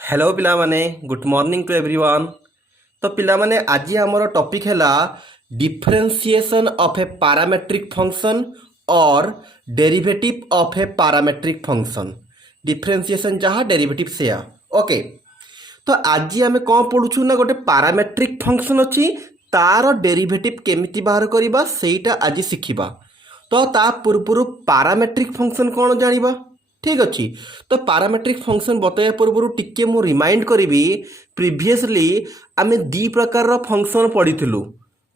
Hello पिला माने good morning to everyone. तो पिला माने आज हमर टॉपिक हैला differentiation of a parametric function और derivative of a parametric function. Differentiation जहाँ डेरिवेटिव से ओके। तो आज आम कौन पढ़ुछु ना गोटे पैरामेट्रिक फंक्शन अच्छी तार डेरिवेटिव केमिति बाहर करबा सेटा आज शिखिबा। तो ता पूर्व पैरामेट्रिक फंक्शन कौन जानिबा। ठीक अच्छी। तो पैरामेट्रिक फंक्शन बताया पूर्व टिके मु रिमाइंड करी प्रीवियसली आम दी प्रकार फंक्शन पढ़ीलु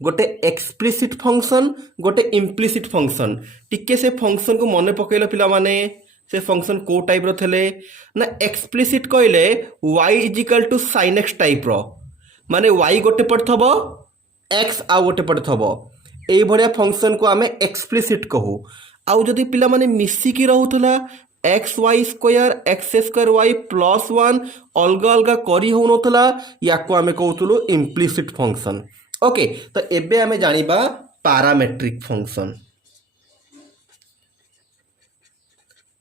गोटे एक्सप्लिसिट फंक्शन गोटे इम्प्लिसिट फंक्शन। टिके से फंक्शन को मन पकईल पिला माने से फंक्शन को टाइप रो थेले ना एक्सप्लिसिट कहले y is equal to sin x type रो माने y गोटे पट थबो x आउ गोटे पट थबो एई भलिया फंक्शन को आमे एक्सप्लिसिट कहू। आउ जदि पिला माने मिसिकी रहउथला X Y square X square Y plus one अलग अलग करी होउनथला या को आमे कहउथुलु इम्प्लिसिट फंक्शन। ओके। तो एबे आमे जानिबा पैरामेट्रिक फंक्शन।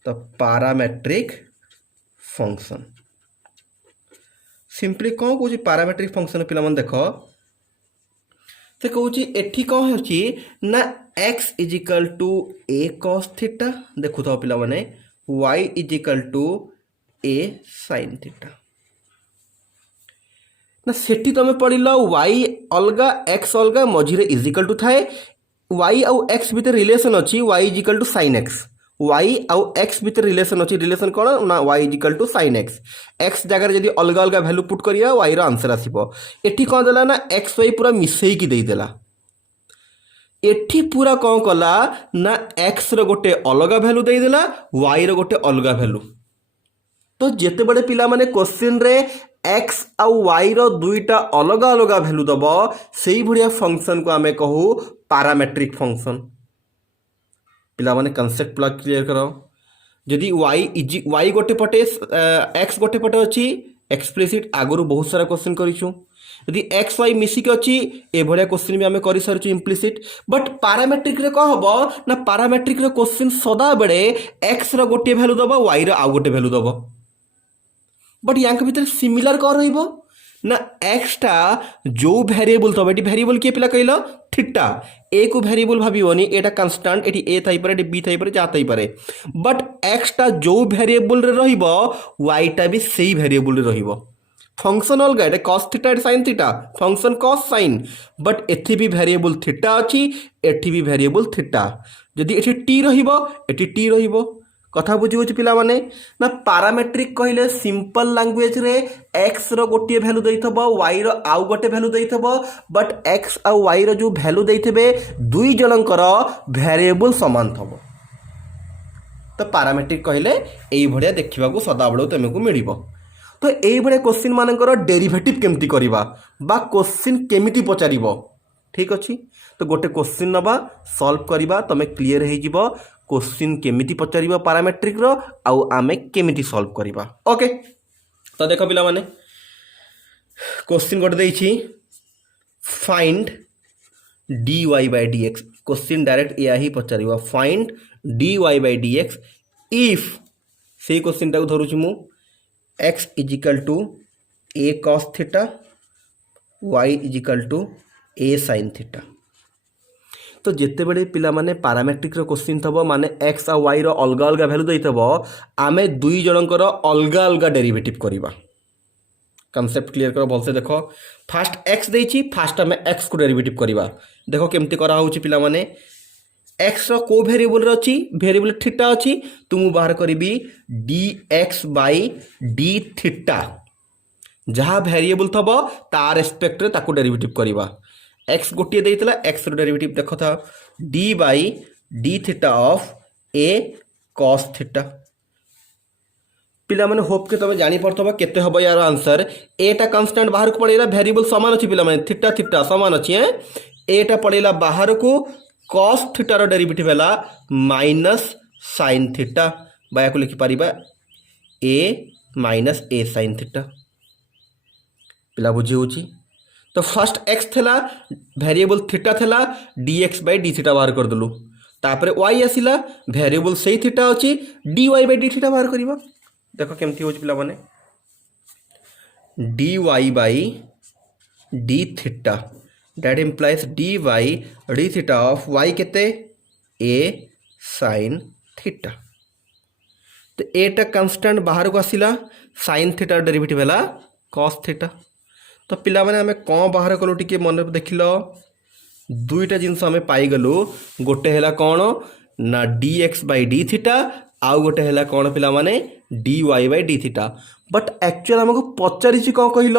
तो पैरामेट्रिक फंक्शन सिंपली कौन कहूँ पैरामेट्रिक फंक्शन पिला मन देख से कहूँ एठी कौन होची ना x is equal to a cos theta देखु था पिला माने y is equal to a sin theta ना सेठी तुम पढ़िल y अलगा x अलगा मझिरे इजिकल टू थाए y आउ x भितर रिलेशन अच्छी y is equal to sin x y आउ x भितर रिलेशन अच्छी रिलेशन कौन ना y is equal to sin x x जगह जब अलग अलग वैल्यू पुट करिया y रो आंसर आसीबो। एठी कौन देला ना x y पूरा मिसेई की दे देला। एठी पूरा कौन कला ना x रो गोटे अलग वैल्यू दे देला y रो गोटे अलग वैल्यू। तो जेते बड़े पिला माने क्वेश्चन रे x आउ y रो दुईटा अलग अलग वैल्यू दबो सेही भड़िया फंक्शन को आमे कहू पैरामेट्रिक फंक्शन। पिला माने कांसेप्ट पूरा क्लियर करो। जदि y गोटे पटे x गोटे पटे अच्छी एक्सप्लिसिट आगुरु बहुत सारा क्वेश्चन करिछु। यदि एक्स वाई मिसिक अच्छी ए भलिया क्वेश्चन भी आम कर सारी इम्प्लिसिट बट पैरामेट्रिक रे कौन हम ना पैरामेट्रिक रे क्वेश्चन सदा बेले एक्स रो गोटे वैल्यू दबो वाई रो आउ गोटे वैल्यू दबो बट या भीतर सिमिलर कौन रहिबो ना एक्स टा जो वेरिएबल तब ये वेरिएबल किए पिला कहल थीटा ए को वेरिएबल भाविबनी एटा कांस्टेंट एटी ए थाई पारे एटी बी थाई पारे जा थाई पारे बट एक्स टा जो वेरिएबल रे रहिबो वाई टा भी सेही वेरिएबल रे रहिबो। फंक्शन अलग एटा cos theta Etah sin theta function cos sin but एथि भी वेरिएबल थीटा अच्छी एथि भी वेरिएबल थीटा जदि एथि t रहिबो एथि t रहिबो। कथा बुझी होची पिला माने ना पैरामेट्रिक कहले सिंपल लैंग्वेज रे x रो गोटे वैल्यू देइथबो y रो आउ गोटे वैल्यू देइथबो बट x आउ y रो जो वैल्यू देइथबे दुई जनकर वेरिएबल समान थबो। तो पैरामेट्रिक कहले एई भडिया देखिबा को सदाबेलो तुमको मिलिबो। तो यही भाई क्वेश्चन मानकर डेरिवेटिव केमती करवा बा क्वेश्चन केमिति पचारिबो। ठीक अच्छी। तो गोटे क्वेश्चन नबा सॉल्व करवा तुम क्लियर हो क्वेश्चन केमिति पचारिबो पैरामेट्रिक रो आउ आमे केमिति सॉल्व करवा। ओके। तो देखो पिला माने क्वेश्चन गोटे देइछि find dy by dx question direct या ही पचारिबो find dy by dx if से क्वेश्चन टाको धरुछि मु x is equal to a cos theta y is equal to a sin theta. तो जिते बड़े पिला माने पैरामेट्रिक रो क्वेश्चन थबो माने x आ y रो अलग अलग वैल्यू देइथबो आमे दुई जनकर अलग अलग डेरिवेटिव करबा। कांसेप्ट क्लियर करो भलसे देखो। फास्ट x देइछि फास्ट आमे x को डेरिवेटिव करबा। देखो केमती करा होउछि पिला माने x रो को वेरिएबल रे अछि वेरिएबल थीटा अछि तुमु बाहर करिबी dx बाय d थीटा जहाँ वेरिएबल थबो तार रेस्पेक्ट रे ताको डेरिवेटिव करबा। x गोटे देइतला x रो डेरिवेटिव देखो था d by d theta of a cos theta. पिला माने होप के तुम जानि परथबा केते हबो यार आंसर एटा कांस्टेंट बाहर को पड़ेला वेरिएबल समान अछि पिला माने थीटा थीटा समान अछि एटा पड़ेला बाहर को cos थीटा रो डेरिवेटिव हैला माइनस sin थीटा बाया को लिखि परिबा a minus a sin theta. पिला बुझी होची। तो फर्स्ट x थेला वेरिएबल थीटा थेला dx बाय d थीटा बाहर कर दलु तापर y आसिला वेरिएबल सही थीटा अछि dy बाय d थीटा बाहर करबा। देखो केमती होची पिला माने d Y by D theta that implies d y d theta of y केते ए साइन थीटा। तो एटा कन्स्टांट बाहर को आसिला साइन थीटा डेरिवेटिव है कॉस थीटा। तो पिला माने आमे कौन बाहर कलु टिके मन देख लो दुईटा जिनस आम पाईगलु गोटे है कौन ना d x by D theta आउ गोटे है कौन पिला माने d Y by D theta. But actual आमको पचारि कौन कहल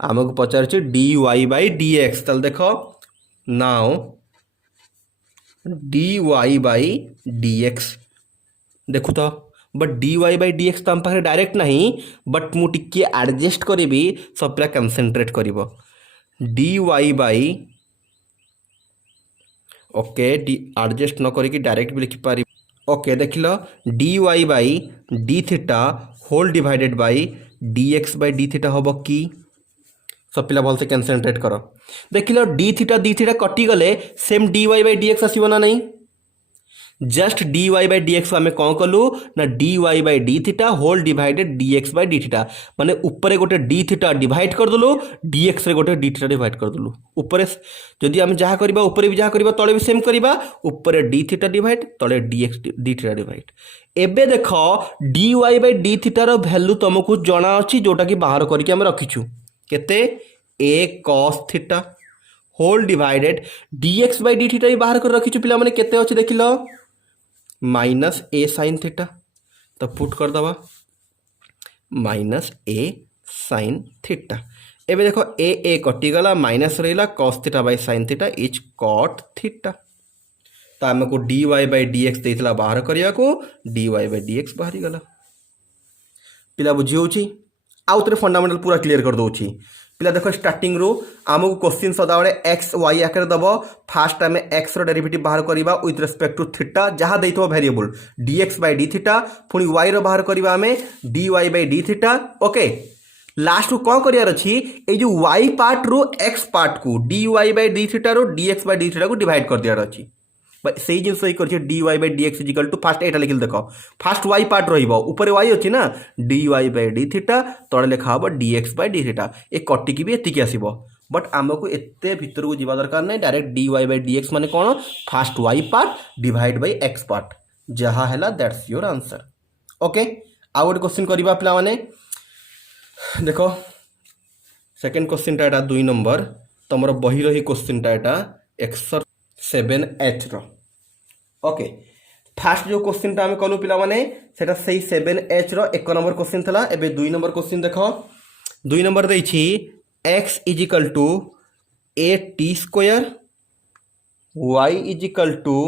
आमको पचारि d Y by D x. ताल देख now d Y by D x देखु तो but d Y by D x तो आम पाखे डायरेक्ट नहीं बट मु टिके एडजस्ट करी सब पिला कनसेंट्रेट कर D Y by okay D adjust न करी डायरेक्ट भी लिखिपारि ओके देख लो D Y by D theta whole divided by D x by D theta हम कि सब पिला भलसे कनसेंट्रेट कर देख लो डी थीटा कटिगले same D Y by D X आसो ना नहीं just D Y by D X आम कौन कलु ना D Y by D theta whole divided D x by D theta माने ऊपर गोटे डी थीटा डिवाइड करदेलु डी एक्स रे गोटे डी थीटा डिवाइड करदेलु ऊपर जदि आम जहाँ करबा ऊपर भी जहाँ करबा तले भी सेम करबा ऊपर डी थीटा डिवाइड तले D x D theta divide. एबे देख D Y by D थीटार value तुमको जना अच्छी जोटा कि बाहर करके आम रखीचु केते A cos theta whole divided D x by D theta भी बाहर कर रखीचु पिला माने केते अच्छे देख लो माइनस ए साइन थीटा। तो पुट कर दबा माइनस ए साइन थीटा। एबे देखो ए कटिगला माइनस रहा cos theta by sine theta is cot theta. तो आमको D Y by D X देता बाहर करने को D Y by D X बाहरी गला। पिला बुझी होची आउ थे फंडामेंटल पूरा क्लीयर कर दूची पिला देख स्टार्टिंग रू आमको क्वेश्चन सदाबले एक्स वाई आकार दब फास्ट आम एक्स डेरिवेटिव बाहर करवा विथ रेस्पेक्ट टू थीटा जहाँ देइथो variable D x by D theta पुणी वाई रो बाहर करवा आम D Y by D theta. Okay last को कौन करार अच्छी ये जो वाई पार्ट रू एक्स पार्ट को D Y by D theta रू D x by D theta को डिवाइड कर दियार अच्छी से जिन ही D Y by D X is equal to first एटा लिखिल देख फास्ट वाई पार्ट रो वाई अच्छी ना D Y by D theta तले लिखा हम D x by D theta ये कटिकी भी एतिकी आसो बट आमको एते भीतर को जावा दरकार नहीं direct d Y by D x माने कौन first Y part divide by x part जहाँ है दैट्स योर आंसर। ओके आउ गोटे क्वेश्चन करवा पिला माने देख सेकेंड क्वेश्चन टा 2 नंबर तुम बही रही क्वेश्चन टा एक्सर 7H रो। ओके फास्ट जो क्वेश्चन टा आम कलु पिला माने सेटा सही 7H रो 1 नंबर क्वेश्चन थला। एबे 2 नंबर क्वेश्चन देख 2 नंबर देछि x is equal to A T square y is equal to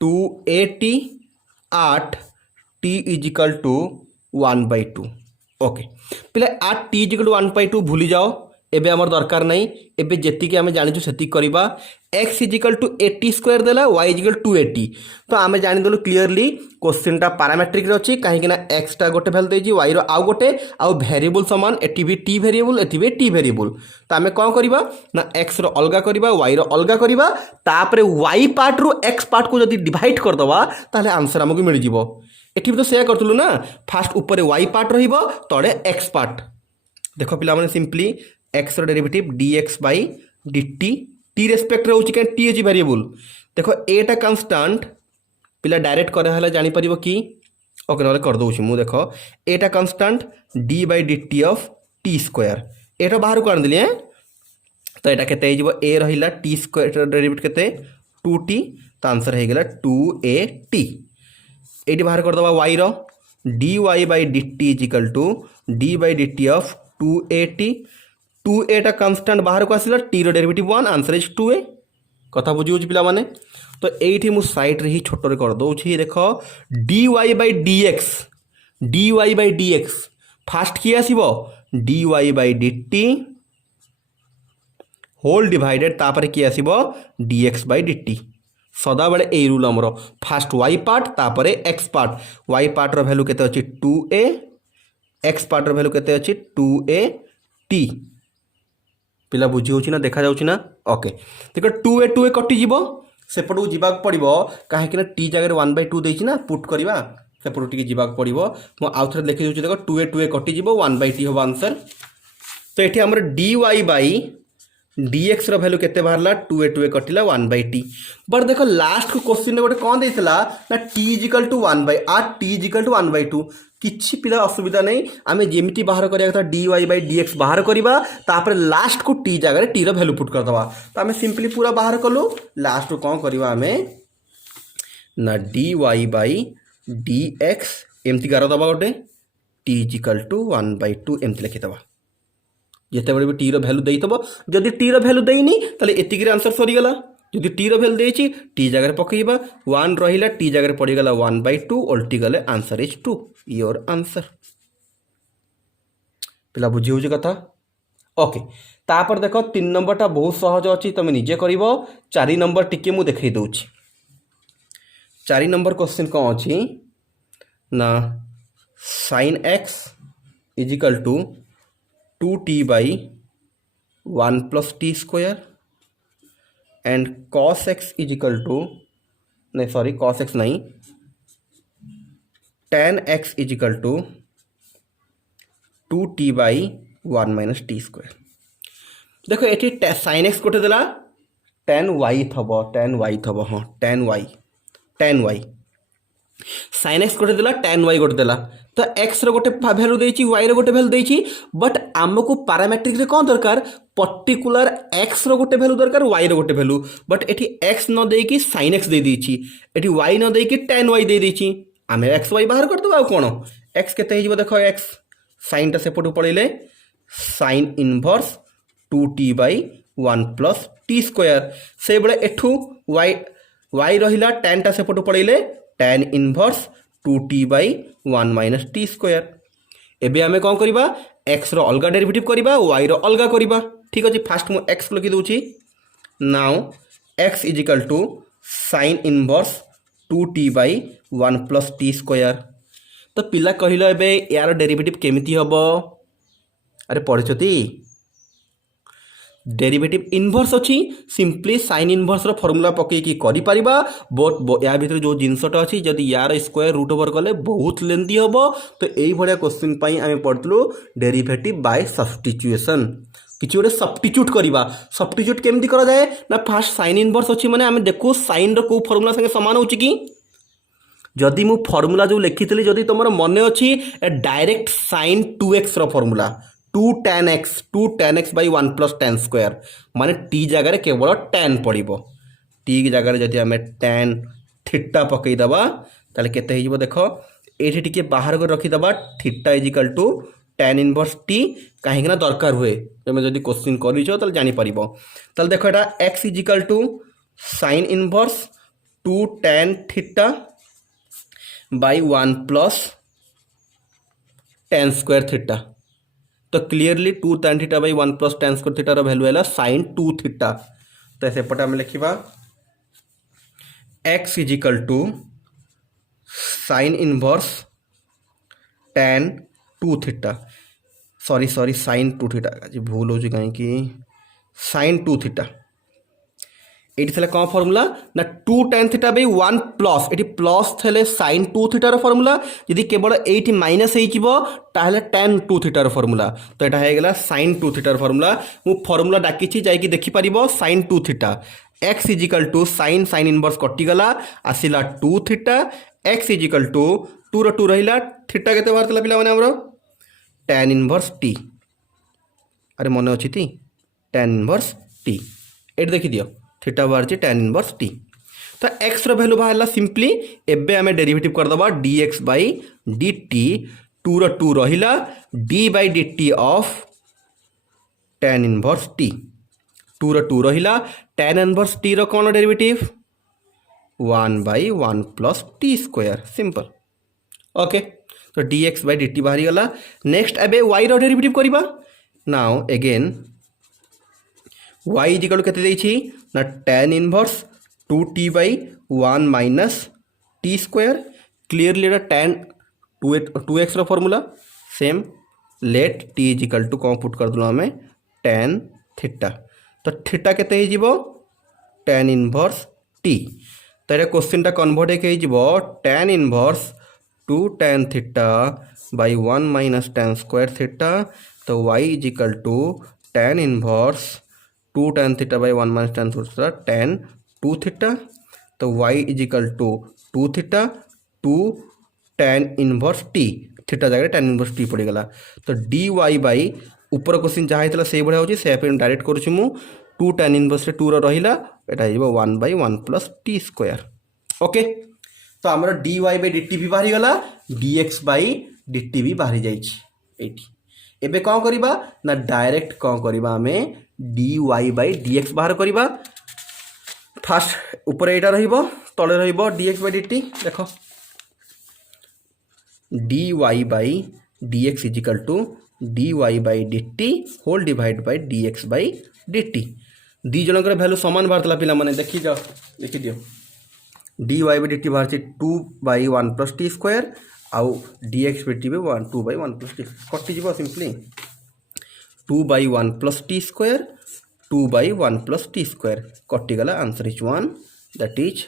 2at 8 t is equal to 1/2। Okay पिला 8 t इजिकल टू 1/2 भूली जाओ एबे हमर दरकार नहीं एबे जेति के हमें जानिछु सेति करबा x इजिकल टू 80 स्क्वायर देला y इजिकल टू 80 तो आमे जानि दलु क्लियरली क्वेश्चन टा पैरामेट्रिक रे अछि काहे कि ना x टा गोटे वैल्यू देछि y रो आउ गोटे आउ वेरिएबल समान एटी भी t वेरिएबल एटी भी t वेरिएबल तो आमे कोन करबा ना x रो अलगा करबा y रो अलगा करबा तापरे y पार्ट रो x पार्ट को जदी डिवाइड कर दबा ताले आंसर हमको मिल जिवो। एठी भी तो शेयर करतलु ना फास्ट ऊपर y पार्ट रहिबो तळे x पार्ट देखो पिला माने simply x derivative D x by d T T respect रोचे क्या टी अच्छी वेरिएबल देखो एटा कन्स्टांट पिला डायरेक्ट कर जापर कि ओके ना कर दूसरी मुझे देख एटा constant D by d t of T square एटा बाहर को आनीदेली तो यहाँ के ए रहा टी स्क्वायर डेरिवेटिव के 2t तो आंसर हो गला 2at ये बाहर करदे वाई रो d Y by d t equal to d by d t of 2at 2a टा कन्स्टांट बाहर को आसला टी रो डेरिवेटिव 1 आंसर इज 2a कथा बुझी पिला माने। तो ये मुझे साइड रे ही छोट कर दूसरी देख D Y by D x fast किए आसो D Y by d T whole divided तापर किए आसो D x by d T सदा बेले ए रूल आमर फास्ट वाई पार्ट तापर एक्स पार्ट वाई पार्ट रो वैल्यू केते अछि 2a एक्स पार्ट रो वैल्यू केते अछि 2at पिला बुझी होची ना देखा जाउची ना। ओके देखो 2a कटि जीवो सेपट को जीवा पड़ो कहीं टी जगह 1/2 देछि ना पुट करवा सेपटू टी जावाक पड़ो मुझे आउ थे देखी दूसरी देख 2a कटिज 1/t हम आंसर। तो ये आमर dy बाई dx भैल्यू केते बाहरला 2a कटिला 1/t। बट देखो लास्ट को क्वेश्चन गोटे कौन देता ना t इजिकल टू 1 आ t इजिकल टू 1/2 किसी पिला असुविधा नहीं आम जमी बाहर करा था dy बाई dx बाहर करवा तापर लास्ट को t जगह t भैल्यू पुट करदे। तो आम सिंपली पूरा बाहर कलु लास्ट को कौन करवा आम ना dy बाई dx एमती गार दबा गोटे t इजिकल टू 1/2 एमती लिखिदबा जिते बड़े भी टी भैल्यू देइतबो। जदि टी भैल्यू देइनी ताले एतिकी आंसर सरीगला। जदि टी भैल्यू देइछि टी जगह पकईबा 1 रहिला टी जगह पड़ीगला 1/2 उल्टी गले आंसर इज 2 योर आंसर। पिला बुझी होछि कथा ओके। तापर देखो 3 नंबरटा बहुत सहज अछि तुम निजे करिवो। 4 नंबर टिके मु देखै दउछि। 4 नंबर क्वेश्चन कौन अछि ना sin x is equal to 2t by 1 plus T square and cos x is equal to नहीं सॉरी cos x नहीं tan x is equal to 2t by 1 minus t square. देखो ये sin x गोटे देला tan y थब हाँ tan y sin x गोटे देला tan y गोटे देला। तो x रो गोटे वैल्यू देइछि y रो गोटे वैल्यू देइछि बट आमको पैरामेट्रिक रे कौन दरकार पर्टिकुलर x रो गोटे वैल्यू दरकार y रो गोटे वैल्यू बट एठी x न देइकि sin x दे देइछि एठी y न देइकि tan y दे देइछि आमे x y बाहर कर दबा कोन x केते हिजबो देखो x sin ता सेपटू पळैले sin inverse 2t by 1 plus T square से बळे एठू y रहिला tan ता सेपटू पळैले tan inverse 2t by 1 minus t square. एबे आमे कौन करिबा x रो अलगा डेरिवेटिव करिबा y रो अलगा करिबा। ठीक अछि फास्ट मु x लिखि दउछि now x is equal to sin inverse 2t by 1 plus T square. तो पिला कहिलो एबे यार डेरिवेटिव केमिति हबो अरे पढिछती डेरिवेटिव इनवर्स अच्छी सिंपली साइन इनवर्स रो फॉर्मूला पकईकी करि परिबा बहुत या भीतर जो जिनसटा अच्छी जदि यार स्क्वायर रूट ओवर कले बहुत लेंथी हम तो यही भाया क्वेश्चन पाई आम पढ़लु डेरिवेटिव बाय सब्स्टिट्यूएशन किसी गोटे सब्स्टिट्यूट करवा सब्स्टिट्यूट केमती करा जाए ना फास्ट साइन इनवर्स अच्छी माने आम देखू साइन रो को फॉर्मूला संगे समान होची कि जदि मु फॉर्मूला जो लिखी जदि तुम मन अच्छी डायरेक्ट साइन 2x रो formula 2 tan x by 1 plus tan square माने t जगह केवल tan पड़ो t जगह जदि आम tan थीटा पकईदबा ताले केते हिजबो देखो एठी टिके बाहर कर रखीदबा theta is equal to tan inverse t कहीं ना दरकार हुए तुम जदि क्वेश्चन करिछ ताले जानि परिबो। ताले देखो एटा x is equal to sin inverse 2 tan theta by 1 plus tan square theta तो clearly 2 tan theta by 1 plus tan square theta value है sin 2 थीटा। तो ऐसे पटे आम लिखा x is equal to sin inverse tan 2 theta sorry sin 2 theta भूल हो कहीं sin 2 थीटा ये कौन फॉर्मूला ना 2 tan थीटा बाई 1 प्लस ये प्लस थे sin 2 थीटार फॉर्मूला यदि केवल ये माइनस होता tan 2 थीटार फॉर्मूला तो यहाँ होगा sin 2 थीटार फॉर्मूला मु फॉर्मूला डाकी जाकि देखिपार sin 2 theta x is equal to sin inverse कटिगला आसला 2 थीटा x इजिकल टू 2 रो 2 रहा थीटा के बाहर पिला माने tan इनवर्स t अरे मन अच्छी ती tan इनवर्स t ये देखी दियो थीटा बाहर tan इनवर्स t। तो x रो वैल्यू बाहरला सिंपली एबे आमे डेरिवेटिव करदबा dx बाई dt 2 रो 2 रहिला d by dt of tan inverse t 2 रो 2 रहिला tan इनवर्स t रो कौन derivative 1 by 1 plus T square simple okay. तो dx बाई dt बाहरी गला। नेक्स्ट एबे y रो डेरिवेटिव करबा नाउ अगेन y इजिकल केते देछि ना tan inverse 2t by 1 minus t square clearly tan 2x रो formula same let t is equal to कौन पुट कर दलो हमें tan थीटा तो थीटा केते ही जीवो tan इनवर्स t तो ये क्वेश्चन टा कन्वर्ट के जीवो tan inverse 2 tan theta by 1 minus tan square theta, तो y is equal to tan inverse 2 tan theta by 1 minus tan square tan 2 theta, तो y is equal to 2 theta 2 tan inverse t, theta जगह tan inverse t पड़गला। तो dy by ऊपर question जहाँ होता से भाया होची से डायरेक्ट करुछु मु 2 tan इनवर्स 2 रहा एटा 1 by 1 plus T square. Okay, तो आमर dy बाई dt भी बाहरी गला, dx बाई dt भी बाहरी जाइए। एबे कौन करिबा ना डायरेक्ट कौन करिबा हमें dy बाई dx बाहर करिबा। फास्ट ऊपर एटा रहिबो तले रहिबो dx बाई dt। देखो dy by dx is equal to dy by dt whole divide by dx by dt। दी जनकर भैल्यू सामान बाहर पिला माने देखी जाओ, देखी दियो dy बाई dt बाहर 2 बाई 1 प्लस टी स्क्वायर आउ dx by T 2 by 1 plus T कटिज simply 2 by 1 plus T square 2 by 1 plus T square कटिगला। Answer is 1, that is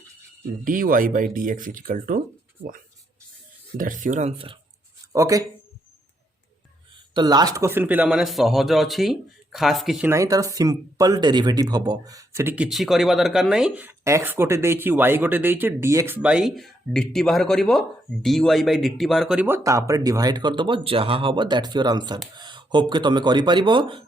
dy by dx is equal to 1, that's your answer. Okay, तो last question पिला माने सहज अच्छी, खास किसी ना तार सिंपल डेरिवेटिव हम से किसी करवा दरकार नहीं। एक्स गोटे देछि वाई गोटे देछि dx बाई dt बाहर कर dy बाई dt बाहर कर डिवाइड करदेव जहाँ हम, दैट्स योर आंसर। होप के तुम कर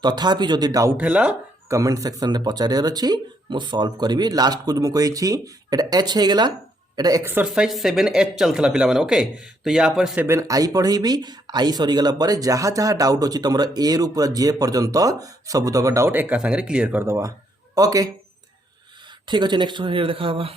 तथापि जदि डाउट है कमेंट सेक्शन में पचार अच्छी मु सॉल्व करी। लास्ट को जो मुझे एच हो गला, एटा एक्सरसाइज 7H चलता पिला माने। ओके, तो यहाँ पर 7I पढ़ेबी, आई सरीगला पर जहाँ जहाँ डाउट अच्छी तुम ए रु पूरा जे पर्यंत सबुतक डाउट एका सागर क्लीयर करदे। ओके, ठीक अच्छे, नेक्स्ट देखा।